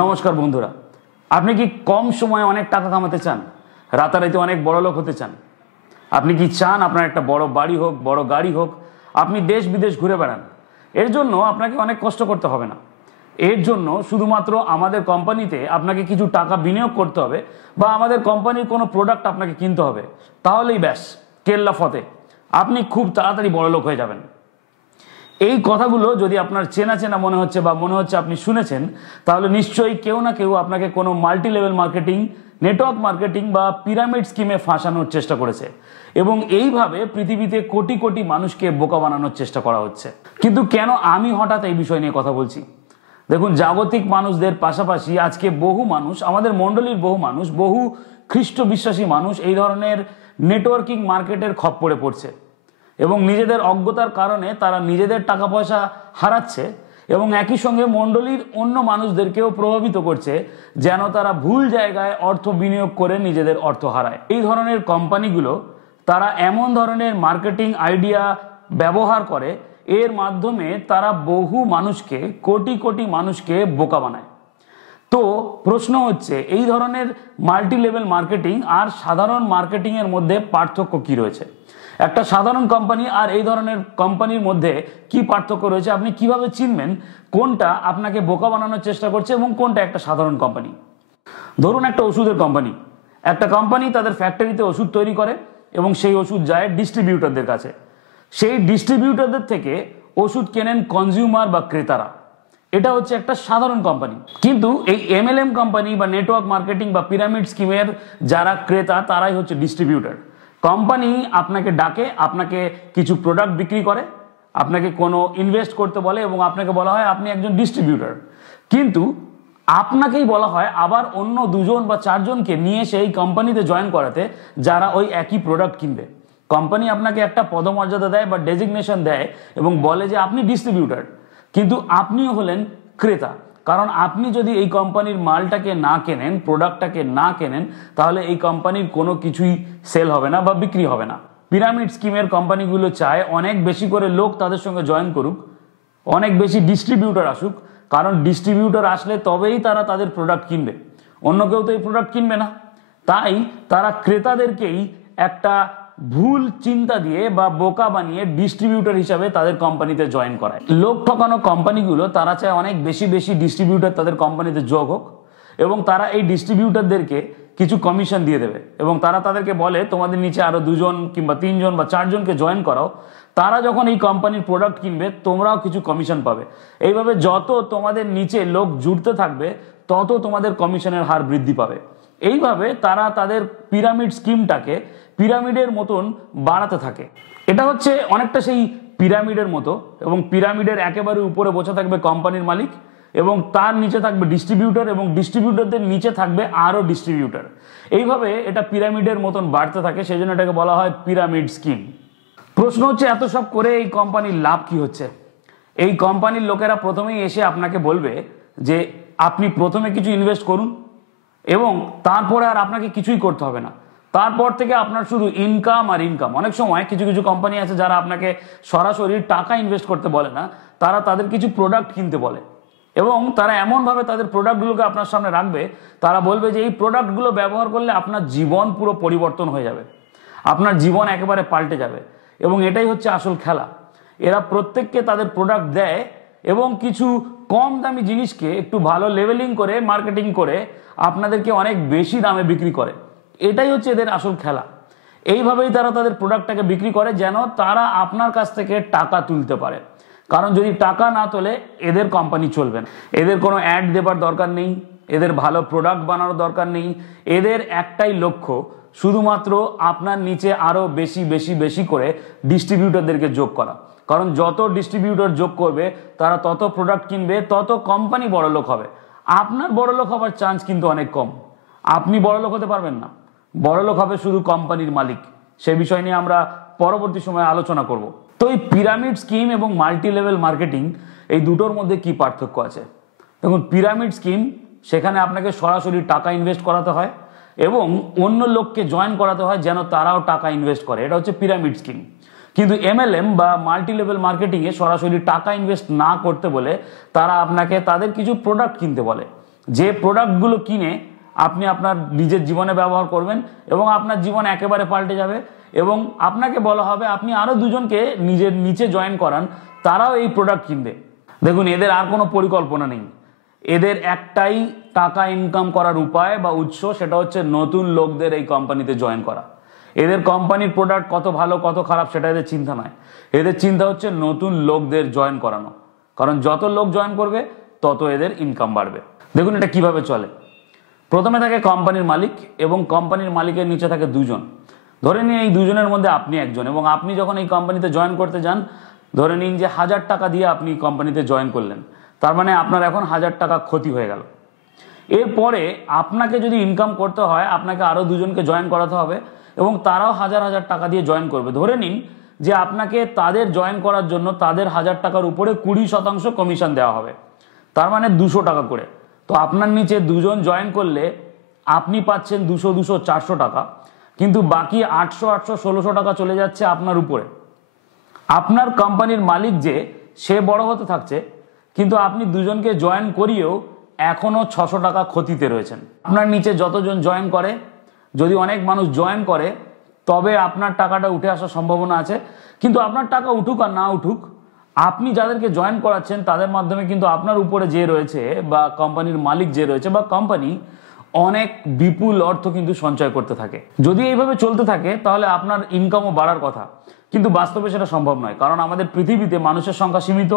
নমস্কার বন্ধুরা, আপনি কি কম সময়ে অনেক টাকা কামাতে চান? রাতারাতি অনেক বড় লোক হতে চান? আপনি কি চান আপনার একটা বড় বাড়ি হোক, বড় গাড়ি হোক, আপনি দেশ বিদেশ ঘুরে বেড়ান? এর জন্য আপনাকে অনেক কষ্ট করতে হবে না। এর জন্য শুধুমাত্র আমাদের কোম্পানিতে আপনাকে কিছু টাকা বিনিয়োগ করতে হবে বা আমাদের কোম্পানির কোনো প্রোডাক্ট আপনাকে কিনতে হবে, তাহলেই ব্যাস কেল্লা ফতে, আপনি খুব তাড়াতাড়ি বড় লোক হয়ে যাবেন। এই কথাগুলো যদি আপনার চেনা চেনা মনে হচ্ছে বা মনে হচ্ছে আপনি শুনেছেন, তাহলে নিশ্চয়ই কেউ না কেউ আপনাকে কোনো multi level marketing, network marketing বা পিরামিড স্কিমে ফাঁসানোর চেষ্টা করেছে এবং এইভাবে পৃথিবীতে কোটি কোটি মানুষকে বোকা বানানোর চেষ্টা করা হচ্ছে। কিন্তু কেন আমি হঠাৎ এই বিষয় নিয়ে কথা বলছি? দেখুন, জাগতিক মানুষদের পাশাপাশি আজকে বহু মানুষ, আমাদের মণ্ডলীর বহু মানুষ, বহু খ্রিস্ট বিশ্বাসী মানুষ এই ধরনের নেটওয়ার্কিং মার্কেটের খপ্পরে পড়ছে এবং নিজেদের অজ্ঞতার কারণে তারা নিজেদের টাকা পয়সা হারাচ্ছে এবং একই সঙ্গে মণ্ডলীর অন্য মানুষদেরকেও প্রভাবিত করছে যেন তারা ভুল জায়গায় অর্থ বিনিয়োগ করে নিজেদের অর্থ হারায়। এই ধরনের কোম্পানিগুলো তারা এমন ধরনের মার্কেটিং আইডিয়া ব্যবহার করে, এর মাধ্যমে তারা বহু মানুষকে, কোটি কোটি মানুষকে বোকা বানায়। তো প্রশ্ন হচ্ছে, এই ধরনের মাল্টি লেভেল মার্কেটিং আর সাধারণ মার্কেটিং এর মধ্যে পার্থক্য কি রয়েছে? একটা সাধারণ কোম্পানি আর এই ধরনের কোম্পানির মধ্যে কি পার্থক্য রয়েছে? আপনি কিভাবে চিনবেন কোনটা আপনাকে বোকা বানানোর চেষ্টা করছে এবং কোনটা একটা সাধারণ কোম্পানি? ধরুন একটা ওষুধের কোম্পানি, একটা কোম্পানি তাদের ফ্যাক্টরিতে ওষুধ তৈরি করে এবং সেই ওষুধ যায় ডিস্ট্রিবিউটরদের কাছে। সেই ডিস্ট্রিবিউটরদের থেকে ওষুধ কেনেন কনজিউমার বা ক্রেতারা। এটা হচ্ছে একটা সাধারণ কোম্পানি। কিন্তু এই এমএলএম কোম্পানি বা নেটওয়ার্ক মার্কেটিং বা পিরামিড স্কিমের যারা ক্রেতা, তারাই হচ্ছে ডিস্ট্রিবিউটর। কোম্পানি আপনাকে ডাকে, আপনাকে কিছু প্রোডাক্ট বিক্রি করে, আপনাকে কোনো ইনভেস্ট করতে বলে এবং আপনাকে বলা হয় আপনি একজন ডিস্ট্রিবিউটর। কিন্তু আপনাকেই বলা হয় আবার অন্য দুজন বা চারজনকে নিয়ে সেই কোম্পানিতে জয়েন করাতে, যারা ওই একই প্রোডাক্ট কিনবে। কোম্পানি আপনাকে একটা পদমর্যাদা দেয় বা ডেজিগনেশন দেয় এবং বলে যে আপনি ডিস্ট্রিবিউটর, কিন্তু আপনিও হলেন ক্রেতা। কারণ আপনি যদি এই কোম্পানির মালটাকে না কেনেন, প্রোডাক্টটাকে না কেনেন, তাহলে এই কোম্পানির কোনো কিছুই সেল হবে না বা বিক্রি হবে না। পিরামিড স্কিমের কোম্পানিগুলো চায় অনেক বেশি করে লোক তাদের সঙ্গে জয়েন করুক, অনেক বেশি ডিস্ট্রিবিউটর আসুক, কারণ ডিস্ট্রিবিউটর আসলে তবেই তারা তাদের প্রোডাক্ট কিনবে, অন্য কেউ তো এই প্রোডাক্ট কিনবে না। তাই তারা ক্রেতাদেরকেই একটা ভুল চিন্তা দিয়ে বা বোকা বানিয়ে ডিস্ট্রিবিউটর হিসাবে তাদের কোম্পানিতে জয়েন করায়। লোক ঠকানো কোম্পানিগুলো তারা চায় অনেক বেশি বেশি ডিস্ট্রিবিউটর তাদের কোম্পানিতে যোগ হোক এবং তারা এই ডিস্ট্রিবিউটরদেরকে কিছু কমিশন দিয়ে দেবে এবং তারা তাদেরকে বলে তোমাদের নিচে আরো দুজন কিংবা তিনজন বা চারজনকে জয়েন করাও, তারা যখন এই কোম্পানির প্রোডাক্ট কিনবে তোমরাও কিছু কমিশন পাবে। এইভাবে যত তোমাদের নিচে লোক জুড়তে থাকবে তত তোমাদের কমিশনের হার বৃদ্ধি পাবে। এইভাবে তারা তাদের পিরামিড স্কিমটাকে পিরামিডের মতন বাড়াতে থাকে। এটা হচ্ছে অনেকটা সেই পিরামিডের মতো এবং পিরামিডের একেবারে উপরে বসে থাকবে কোম্পানির মালিক এবং তার নিচে থাকবে ডিস্ট্রিবিউটর এবং ডিস্ট্রিবিউটরদের নিচে থাকবে আরো ডিস্ট্রিবিউটর। এইভাবে এটা পিরামিডের মতন বাড়তে থাকে, সেই জন্য এটাকে বলা হয় পিরামিড স্কিম। প্রশ্ন হচ্ছে, এত সব করে এই কোম্পানির লাভ কি হচ্ছে? এই কোম্পানির লোকেরা প্রথমেই এসে আপনাকে বলবে যে আপনি প্রথমে কিছু ইনভেস্ট করুন এবং তারপরে আর আপনাকে কিছুই করতে হবে না, তারপর থেকে আপনার শুধু ইনকাম আর ইনকাম। অনেক সময় কিছু কিছু কোম্পানি আছে যারা আপনাকে সরাসরি টাকা ইনভেস্ট করতে বলে না, তারা তাদের কিছু প্রোডাক্ট কিনতে বলে এবং তারা এমনভাবে তাদের প্রোডাক্টগুলোকে আপনার সামনে রাখবে, তারা বলবে যে এই প্রোডাক্টগুলো ব্যবহার করলে আপনার জীবন পুরো পরিবর্তন হয়ে যাবে, আপনার জীবন একেবারে পাল্টে যাবে। এবং এটাই হচ্ছে আসল খেলা। এরা প্রত্যেককে তাদের প্রোডাক্ট দেয় এবং কিছু কম দামি জিনিসকে একটু ভালো লেভেলিং করে, মার্কেটিং করে আপনাদেরকে অনেক বেশি দামে বিক্রি করে। এটাই হচ্ছে এদের আসল খেলা। এইভাবেই তারা তাদের প্রোডাক্টটাকে বিক্রি করে যেন তারা আপনার কাছ থেকে টাকা তুলতে পারে। কারণ যদি টাকা না তোলে এদের কোম্পানি চলবে না। এদের কোনো অ্যাড দেবার দরকার নেই, এদের ভালো প্রোডাক্ট বানানোর দরকার নেই। এদের একটাই লক্ষ্য, শুধুমাত্র আপনার নিচে আরো বেশি বেশি বেশি করে ডিস্ট্রিবিউটরদেরকে যোগ করা। কারণ যত ডিস্ট্রিবিউটর যোগ করবে তারা তত প্রোডাক্ট কিনবে, তত কোম্পানি বড়লোক হবে। আপনার বড়লোক হবার চান্স কিন্তু অনেক কম। আপনি বড়লোক হতে পারবেন না, বড়লোক হবে শুধু কোম্পানির মালিক। সে বিষয় নিয়ে আমরা পরবর্তী সময়ে আলোচনা করব। তো এই পিরামিড স্কিম এবং মাল্টি লেভেল মার্কেটিং, এই দুটোর মধ্যে কি পার্থক্য আছে? দেখুন, পিরামিড স্কিম, সেখানে আপনাকে সরাসরি টাকা ইনভেস্ট করাতে হয় এবং অন্য লোককে জয়েন করাতে হয় যেন তারাও টাকা ইনভেস্ট করে। এটা হচ্ছে পিরামিড স্কিম। কিন্তু এমএলএম বা মাল্টি লেভেল মার্কেটিংয়ে সরাসরি টাকা ইনভেস্ট না করতে বলে তারা আপনাকে তাদের কিছু প্রোডাক্ট কিনতে বলে যে প্রোডাক্টগুলো কিনে আপনি আপনার নিজের জীবনে ব্যবহার করবেন এবং আপনার জীবন একেবারে পাল্টে যাবে। এবং আপনাকে বলা হবে আপনি আরো দুজনকে নিজের নিচে জয়েন করান, তারাও এই প্রোডাক্ট কিনবে। দেখুন, এদের আর কোনো পরিকল্পনা নেই, এদের একটাই টাকা ইনকাম করার উপায় বা উৎস, সেটা হচ্ছে নতুন লোকদের এই কোম্পানিতে জয়েন করা। এদের কোম্পানির প্রোডাক্ট কত ভালো কত খারাপ সেটা এদের চিন্তা নয়, এদের চিন্তা হচ্ছে নতুন লোকদের জয়েন করানো, কারণ যত লোক জয়েন করবে তত এদের ইনকাম বাড়বে। দেখুন এটা কিভাবে চলে। প্রথমে থাকে কোম্পানির মালিক এবং কোম্পানির মালিকের নিচে থাকে দুজন। ধরে নিন এই দুজনের মধ্যে আপনি একজন, এবং আপনি যখন এই কোম্পানিতে জয়েন করতে যান, ধরে নিন যে 1000 টাকা দিয়ে আপনি কোম্পানিতে জয়েন করলেন, তার মানে আপনার এখন 1000 টাকা ক্ষতি হয়ে গেল। এরপরে আপনাকে যদি ইনকাম করতে হয়, আপনাকে আরো দুজনকে জয়েন করাতে হবে এবং তারাও 1000 টাকা দিয়ে জয়েন করবে। ধরে নিন যে আপনাকে তাদের জয়েন করার জন্য তাদের 1000 টাকার উপরে 20% কমিশন দেওয়া হবে, তার মানে 200 টাকা করে। তো আপনার নিচে দুজন জয়েন করলে আপনি পাচ্ছেন 200 200 400 টাকা, কিন্তু বাকি 800 800 1600 টাকা চলে যাচ্ছে আপনার উপরে। আপনার কোম্পানির মালিক যে সে বড় হতে থাকছে, কিন্তু আপনি দুজনকে জয়েন করিয়েও এখনো 600 টাকা ক্ষতিতে রয়েছেন। আপনার নিচে যতজন জয়েন করে, যদি অনেক মানুষ জয়েন করে তবে আপনার টাকাটা উঠে আসার সম্ভাবনা আছে। কিন্তু আপনার টাকা উঠুক আর না উঠুক, আপনি যাদেরকে জয়েন করাচ্ছেন তাদের মাধ্যমে কিন্তু আপনার উপরে যে রয়েছে বা কোম্পানির মালিক যে রয়েছে বা কোম্পানি অনেক বিপুল অর্থ কিন্তু সঞ্চয় করতে থাকে। যদি এইভাবে চলতে থাকে তাহলে আপনার ইনকামও বাড়ার কথা, কিন্তু বাস্তবে সেটা সম্ভব নয়, কারণ আমাদের পৃথিবীতে মানুষের সংখ্যা সীমিত,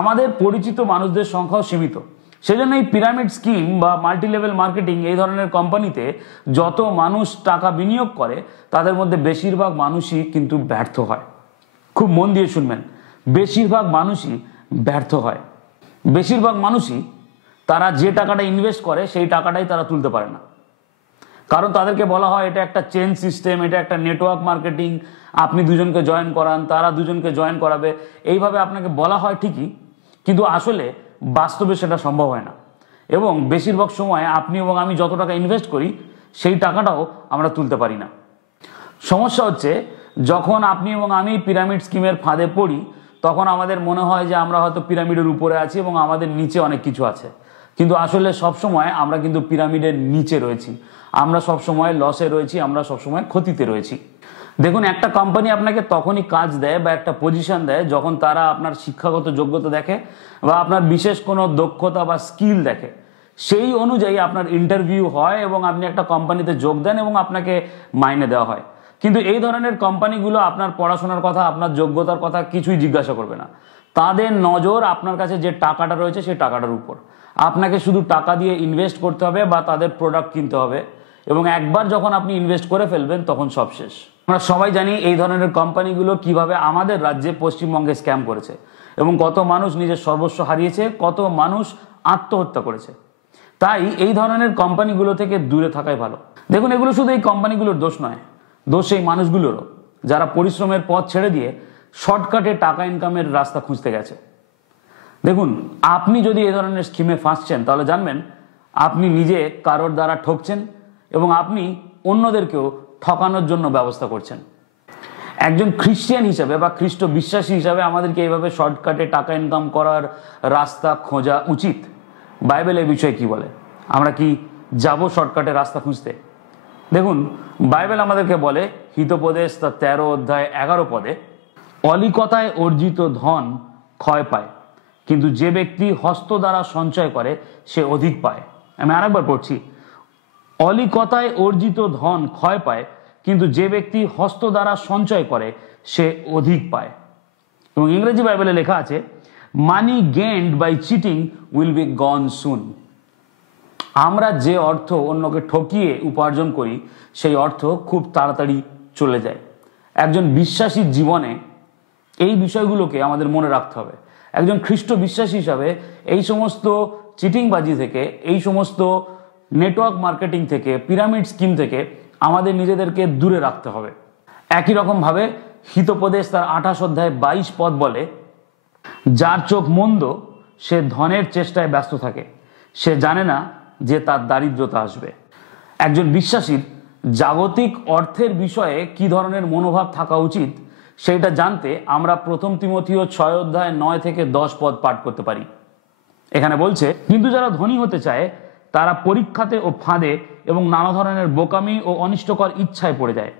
আমাদের পরিচিত মানুষদের সংখ্যাও সীমিত। সেজন্য এই পিরামিড স্কিম বা মাল্টি লেভেল মার্কেটিং এই ধরনের কোম্পানিতে যত মানুষ টাকা বিনিয়োগ করে তাদের মধ্যে বেশিরভাগ মানুষই কিন্তু ব্যর্থ হয়। খুব মন দিয়ে শুনবেন, বেশিরভাগ মানুষই ব্যর্থ হয়। বেশিরভাগ মানুষই তারা যে টাকাটা ইনভেস্ট করে সেই টাকাটাই তারা তুলতে পারে না, কারণ তাদেরকে বলা হয় এটা একটা চেন সিস্টেম, এটা একটা নেটওয়ার্ক মার্কেটিং, আপনি দুজনকে জয়েন করান, তারা দুজনকে জয়েন করাবে, এইভাবে আপনাকে বলা হয় ঠিকই, কিন্তু আসলে বাস্তবে সেটা সম্ভব হয় না। এবং বেশিরভাগ সময় আপনি এবং আমি যত টাকা ইনভেস্ট করি সেই টাকাটাও আমরা তুলতে পারি না। সমস্যা হচ্ছে যখন আপনি এবং আমি পিরামিড স্কিমের ফাঁদে পড়ি, তখন আমাদের মনে হয় যে আমরা হয়তো পিরামিডের উপরে আছি এবং আমাদের নিচে অনেক কিছু আছে, কিন্তু আসলে সবসময় আমরা কিন্তু পিরামিডের নিচে রয়েছি, আমরা সবসময় লসে রয়েছি, আমরা সবসময় ক্ষতিতে রয়েছি। দেখুন, একটা কোম্পানি আপনাকে তখনই কাজ দেয় বা একটা পজিশন দেয় যখন তারা আপনার শিক্ষাগত যোগ্যতা দেখে বা আপনার বিশেষ কোনো দক্ষতা বা স্কিল দেখে। সেই অনুযায়ী আপনার ইন্টারভিউ হয় এবং আপনি একটা কোম্পানিতে যোগ দেন এবং আপনাকে মাইনে দেওয়া হয়। কিন্তু এই ধরনের কোম্পানিগুলো আপনার পড়াশোনার কথা, আপনার যোগ্যতার কথা কিছুই জিজ্ঞাসা করবে না। তাদের নজর আপনার কাছে যে টাকাটা রয়েছে সেই টাকাটার উপর। আপনাকে শুধু টাকা দিয়ে ইনভেস্ট করতে হবে বা তাদের প্রোডাক্ট কিনতে হবে, এবং একবার যখন আপনি ইনভেস্ট করে ফেলবেন তখন সব শেষ। আমরা সবাই জানি এই ধরনের কোম্পানিগুলো কিভাবে আমাদের রাজ্যে পশ্চিমবঙ্গে স্ক্যাম করেছে এবং কত মানুষ নিজের সর্বস্ব হারিয়েছে, কত মানুষ আত্মহত্যা করেছে। তাই এই ধরনের কোম্পানিগুলো থেকে দূরে থাকাই ভালো। দেখুন, এগুলো শুধু এই কোম্পানিগুলোর দোষ নয়, দোষ এই মানুষগুলোরও যারা পরিশ্রমের পথ ছেড়ে দিয়ে শর্টকাটে টাকা ইনকামের রাস্তা খুঁজতে গেছে। দেখুন, আপনি যদি এই ধরনের স্কিমে ফাঁসছেন তাহলে জানবেন আপনি নিজে কারোর দ্বারা ঠকছেন এবং আপনি অন্যদেরকেও ঠকানোর জন্য ব্যবস্থা করছেন। একজন খ্রিস্টান হিসাবে বা খ্রিস্ট বিশ্বাসী হিসাবে আমাদেরকে এইভাবে শর্টকাটে টাকা ইনকাম করার রাস্তা খোঁজা উচিত? বাইবেল এই বিষয়ে কি বলে? আমরা কি যাব শর্টকাটে রাস্তা খুঁজতে? দেখুন, বাইবেল আমাদেরকে বলে, হিতোপদেশ তার 13 অধ্যায় 11 পদে, অলিকতায় অর্জিত ধন ক্ষয় পায়, কিন্তু যে ব্যক্তি হস্ত দ্বারা সঞ্চয় করে সে অধিক পায়। আমি আরেকবার পড়ছি, অলিকতায় অর্জিত ধন ক্ষয় পায়, কিন্তু যে ব্যক্তি হস্ত দ্বারা সঞ্চয় করে সে অধিক পায়। এবং ইংরেজি বাইবেলে লেখা আছে, money gained by cheating will be gone soon. আমরা যে অর্থ অন্যকে ঠকিয়ে উপার্জন করি সেই অর্থ খুব তাড়াতাড়ি চলে যায়। একজন বিশ্বাসীর জীবনে এই বিষয়গুলোকে আমাদের মনে রাখতে হবে। একজন খ্রিস্ট বিশ্বাসী হিসাবে এই সমস্ত চিটিংবাজি থেকে, এই সমস্ত নেটওয়ার্ক মার্কেটিং থেকে, পিরামিড স্কিম থেকে আমাদের নিজেদেরকে দূরে রাখতে হবে। একই রকমভাবে হিতোপদেশ তার 28 অধ্যায় 22 পদ বলে, যার চোখ মন্দ সে ধনের চেষ্টায় ব্যস্ত থাকে, সে জানে না যে তার দারিদ্রতা আসবে। একজন বিশ্বাসীর জাগতিক অর্থের বিষয়ে কি ধরনের মনোভাব থাকা উচিত সেইটা জানতে আমরা 1 তিমথিও 6 অধ্যায় 9 থেকে 10 পদ পাঠ করতে পারি। এখানে বলছে, কিন্তু যারা ধনী হতে চায় তারা পরীক্ষাতে ও ফাঁদে এবং নানা ধরনের বোকামি ও অনিষ্টকর ইচ্ছায় পড়ে যায়।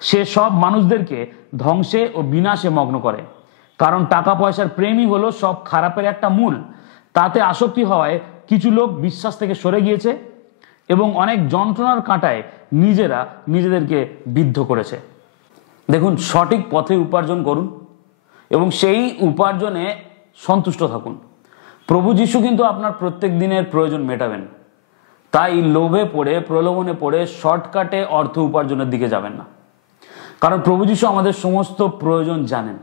সে সব মানুষদেরকে ধ্বংসে ও বিনাশে মগ্ন করে, কারণ টাকা পয়সার প্রেমই হলো সব খারাপের একটা মূল। তাতে আসক্তি হওয়ায় কিছু লোক বিশ্বাস থেকে সরে গিয়েছে এবং অনেক যন্ত্রণার কাঁটায় নিজেদেরকে বিদ্ধ করেছে। দেখুন, সঠিক পথে উপার্জন করুন এবং সেই উপার্জনে সন্তুষ্ট থাকুন। প্রভু যীশু কিন্তু আপনার প্রত্যেক দিনের প্রয়োজন মেটাবেন। তাই লোভে পড়ে, প্রলোভনে পড়ে শর্টকাটে অর্থ উপার্জনের দিকে যাবেন না, কারণ প্রভু যীশু আমাদের সমস্ত প্রয়োজন জানেন।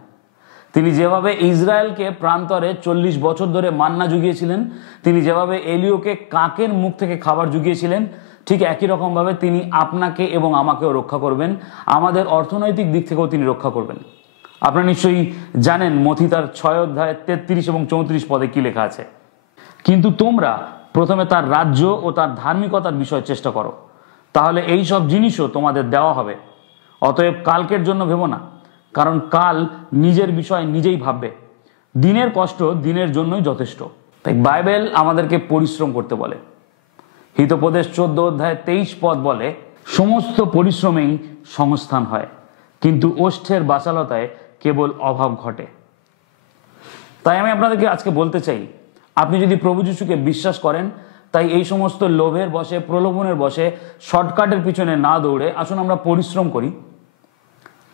তিনি যেভাবে ইসরায়েলকে প্রান্তরে 40 বছর ধরে মান্না জুগিয়েছিলেন, তিনি যেভাবে এলিওকে কাকের মুখ থেকে খাবার জুগিয়েছিলেন, ঠিক একই রকমভাবে তিনি আপনাকে এবং আমাকেও রক্ষা করবেন। আমাদের অর্থনৈতিক দিক থেকেও তিনি রক্ষা করবেন। আপনারা নিশ্চয়ই জানেন মথি তার 6 অধ্যায় 33 এবং 34 পদে কি লেখা আছে, কিন্তু তোমরা প্রথমে তার রাজ্য ও তার ধার্মিকতার বিষয় চেষ্টা করো, তাহলে এই সব জিনিসও তোমাদের দেওয়া হবে। অতএব কালকের জন্য ভেবো না, কারণ কাল নিজের বিষয় নিজেই ভাববে। দিনের কষ্ট দিনের জন্যই যথেষ্ট। তাই বাইবেল আমাদেরকে পরিশ্রম করতে বলে। হিতোপদেশ 14 অধ্যায় 23 পদ বলে, সমস্ত পরিশ্রমেই সংস্থান হয়, কিন্তু ওষ্ঠের বাচালতায় কেবল অভাব ঘটে। তাই আমি আপনাদেরকে আজকে বলতে চাই, আপনি যদি প্রভু যীশুকে বিশ্বাস করেন, তাই এই সমস্ত লোভের বশে, প্রলোভনের বশে, শর্টকাটের পিছনে না দৌড়ে আসুন আমরা পরিশ্রম করি।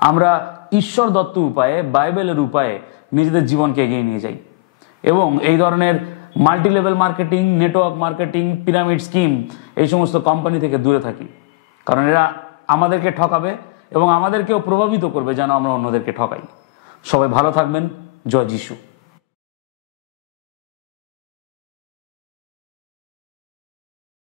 আমরা ঈশ্বর দত্ত উপায়ে, বাইবেলের উপায়ে নিজেদের জীবনকে এগিয়ে নিয়ে যাই এবং এই ধরনের multi level marketing, network marketing, pyramid scheme, এই সমস্ত কোম্পানি থেকে দূরে থাকি, কারণ এরা আমাদেরকে ঠকাবে এবং আমাদেরকেও প্রভাবিত করবে যেন আমরা অন্যদেরকে ঠকাই। সবাই ভালো থাকবেন। জয় যিশু।